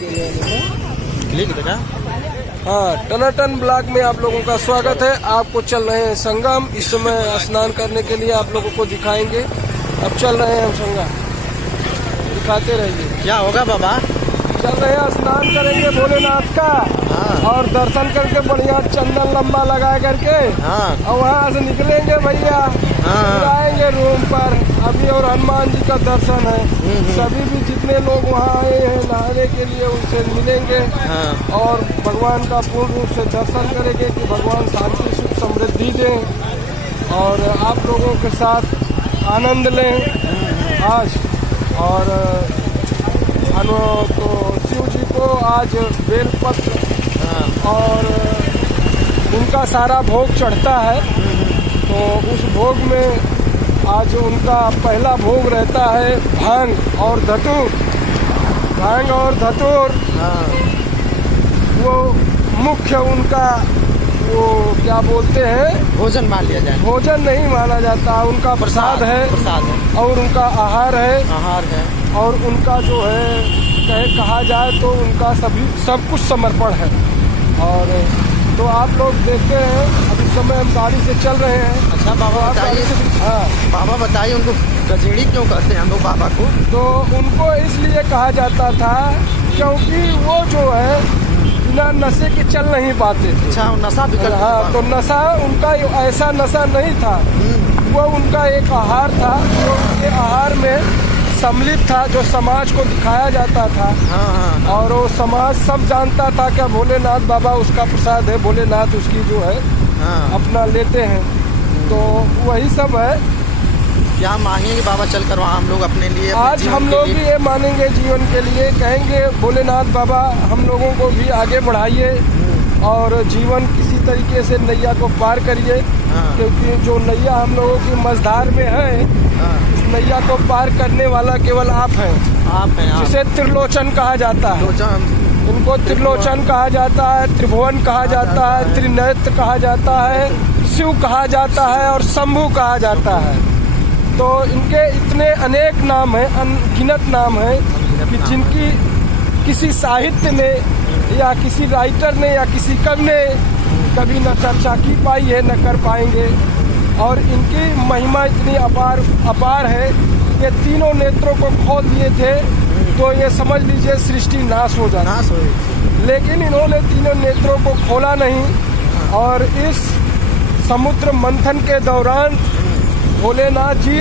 Click बेटा। हाँ, टनाटन block में आप लोगों का स्वागत है। आपको चल रहे हैं संगम। इस समय स्नान करने के लिए आप लोगों को दिखाएंगे। अब चल रहे हैं हम संगम, दिखाते रहिए। क्या होगा बाबा? चल रहे हैं, स्नान करेंगे भोलेनाथ का। हाँ। और दर्शन करके बढ़िया चंदन लंबा लगा करके हाँ। और वहाँ से निकलेंगे भैया। हाँ। फिर आएंगे रूम पर अभी, और हनुमान जी का दर्शन है। सभी भी जितने लोग वहाँ आए हैं नहाने के लिए उनसे मिलेंगे। हाँ। और भगवान का पूर्ण रूप से दर्शन करेंगे कि भगवान शांति सुख समृद्धि दें और आप लोगों के साथ आनंद लें आज। और तो शिव जी को आज बेलपत्र और उनका सारा भोग चढ़ता है। तो उस भोग में आज उनका पहला भोग रहता है भांग और धतूर। भांग और धतूर वो मुख्य उनका वो क्या बोलते हैं, भोजन मान लिया जाए। भोजन नहीं माना जाता, उनका प्रसाद है। प्रसाद है और उनका आहार है। आहार है। और उनका जो है कहा जाए तो उनका सब कुछ समर्पण है। और तो आप लोग देखते हैं अभी समय हम गाड़ी से चल रहे हैं। अच्छा बाबा बताइए। हाँ बाबा बताइए, उनको गजेड़ी क्यों कहते हैं हम लोग बाबा को? तो उनको इसलिए कहा जाता था क्योंकि वो जो है बिना नशे के चल नहीं पाते थे। अच्छा, नशा विकल्प। हाँ, तो नशा उनका ऐसा नशा नहीं था। वो उनका एक आहार था जो उनके आहार में सम्मिलित था, जो समाज को दिखाया जाता था। हाँ। और वो समाज सब जानता था कि भोलेनाथ बाबा उसका प्रसाद है, भोलेनाथ उसकी जो है अपना लेते हैं। तो वही सब है। क्या मांगेंगे बाबा चल कर वहाँ हम लोग अपने लिए? आज हम लोग भी ये मानेंगे जीवन के लिए, कहेंगे भोलेनाथ बाबा हम लोगों को भी आगे बढ़ाइए और जीवन किसी तरीके से नैया को पार करिए। क्योंकि जो नैया हम लोगों की मझधार में है, इस नैया को पार करने वाला केवल आप हैं। आप हैं। जिसे त्रिलोचन कहा जाता है। उनको त्रिलोचन कहा जाता है, त्रिभुवन कहा जाता है, त्रिनेत्र कहा जाता है, शिव कहा जाता है और शंभु कहा जाता है। तो इनके इतने अनेक नाम हैं, अनगिनत नाम हैं कि जिनकी किसी साहित्य में या किसी राइटर ने या किसी कवि ने कभी न चर्चा की पाई है, न कर पाएंगे। और इनकी महिमा इतनी अपार है कि तीनों नेत्रों को खोल दिए थे तो ये समझ लीजिए सृष्टि नाश हो जाती। लेकिन इन्होंने तीनों नेत्रों को खोला नहीं। और इस समुद्र मंथन के दौरान भोलेनाथ जी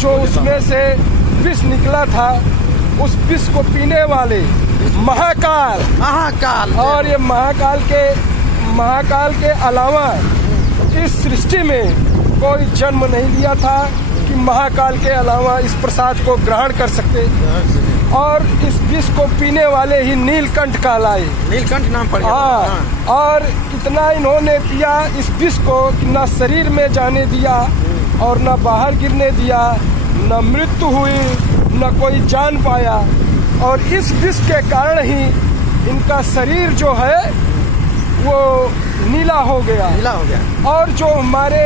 जो उसमें से विष निकला था, उस विष को पीने वाले महाकाल। और ये महाकाल के अलावा इस सृष्टि में कोई जन्म नहीं लिया था कि महाकाल के अलावा इस प्रसाद को ग्रहण कर सकते। और इस विष को पीने वाले ही नीलकंठ कहलाए। नीलकंठ नाम पड़ गया। हाँ। और इतना इन्होंने पिया इस विष को कि न शरीर में जाने दिया और न बाहर गिरने दिया, न मृत्यु हुई, न कोई जान पाया। और इस विष के कारण ही इनका शरीर जो है वो नीला हो गया। और जो हमारे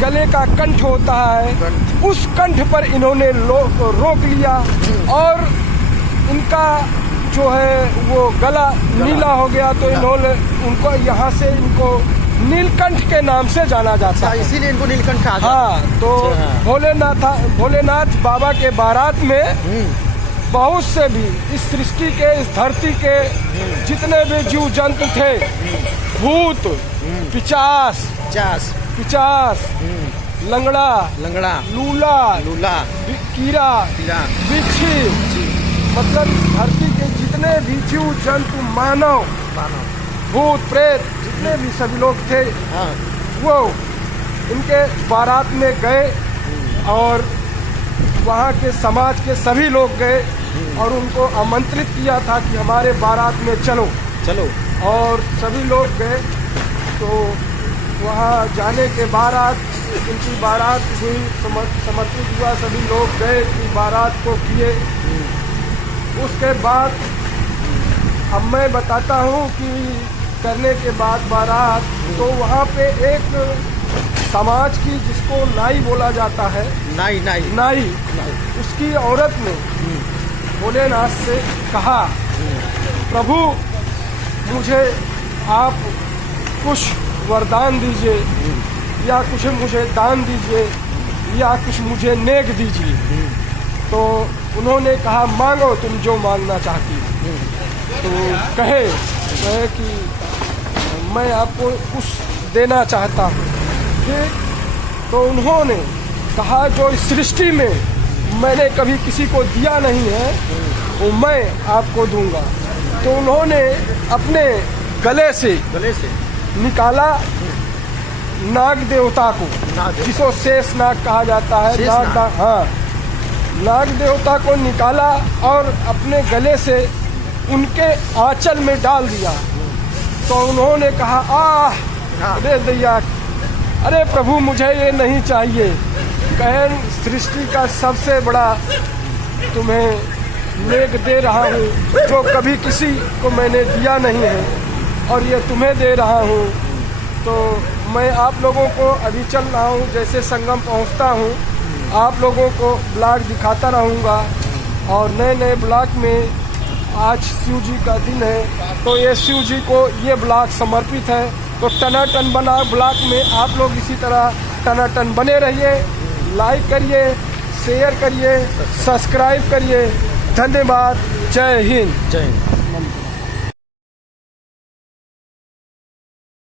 गले का कंठ होता है, उस कंठ पर इन्होंने रोक लिया और इनका जो है वो गला नीला हो गया। तो इन्होंने उनको यहाँ से इनको नीलकंठ के नाम से जाना जाता है। इसीलिए इनको नीलकंठ कहा जाता है। हाँ, तो भोलेनाथ बाबा के बारात में बहुत से भी इस सृष्टि के, इस धरती के जितने भी जीव जंतु थे, भूत, पिचास, लंगड़ा, लूला, कीड़ा, बिच्छी, मतलब धरती के जितने भी जीव जंतु, मानव, भूत प्रेत, जितने भी सभी लोग थे, वो इनके बारात में गए। और वहाँ के समाज के सभी लोग गए और उनको आमंत्रित किया था कि हमारे बारात में चलो। और सभी लोग गए। तो वहाँ जाने के बारात, उनकी बारात हुई, समर्पित हुआ, सभी लोग गए कि बारात को किए। उसके बाद अब मैं बताता हूँ कि करने के बाद बारात, तो वहाँ पे एक समाज की, जिसको नाई बोला जाता है, नाई उसकी औरत ने भोलेनाथ से कहा, प्रभु मुझे आप कुछ वरदान दीजिए, या कुछ मुझे दान दीजिए, या कुछ मुझे नेक दीजिए। तो उन्होंने कहा, मांगो तुम जो मांगना चाहती हो। तो कहे कि मैं आपको कुछ देना चाहता हूँ। ठीक, तो उन्होंने कहा, जो इस सृष्टि में मैंने कभी किसी को दिया नहीं है वो मैं आपको दूंगा। तो उन्होंने अपने गले से निकाला नाग देवता को, जिसको शेष नाग कहा जाता है। हाँ, नाग देवता को निकाला और अपने गले से उनके आंचल में डाल दिया। तो उन्होंने कहा, अरे दैया, अरे प्रभु मुझे ये नहीं चाहिए। कहें, सृष्टि का सबसे बड़ा तुम्हें नेक दे रहा हूँ, जो कभी किसी को मैंने दिया नहीं है, और ये तुम्हें दे रहा हूँ। तो मैं आप लोगों को अभी चल रहा हूँ, जैसे संगम पहुँचता हूँ आप लोगों को ब्लॉग दिखाता रहूँगा। और नए नए ब्लॉग में, आज शिव जी का दिन है तो ये शिव जी को ये ब्लॉग समर्पित है। तो टनाटन बना ब्लॉग में आप लोग इसी तरह टनाटन बने रहिए, लाइक करिए, शेयर करिए, सब्सक्राइब करिए। धन्यवाद। जय हिंद। जय हिंद।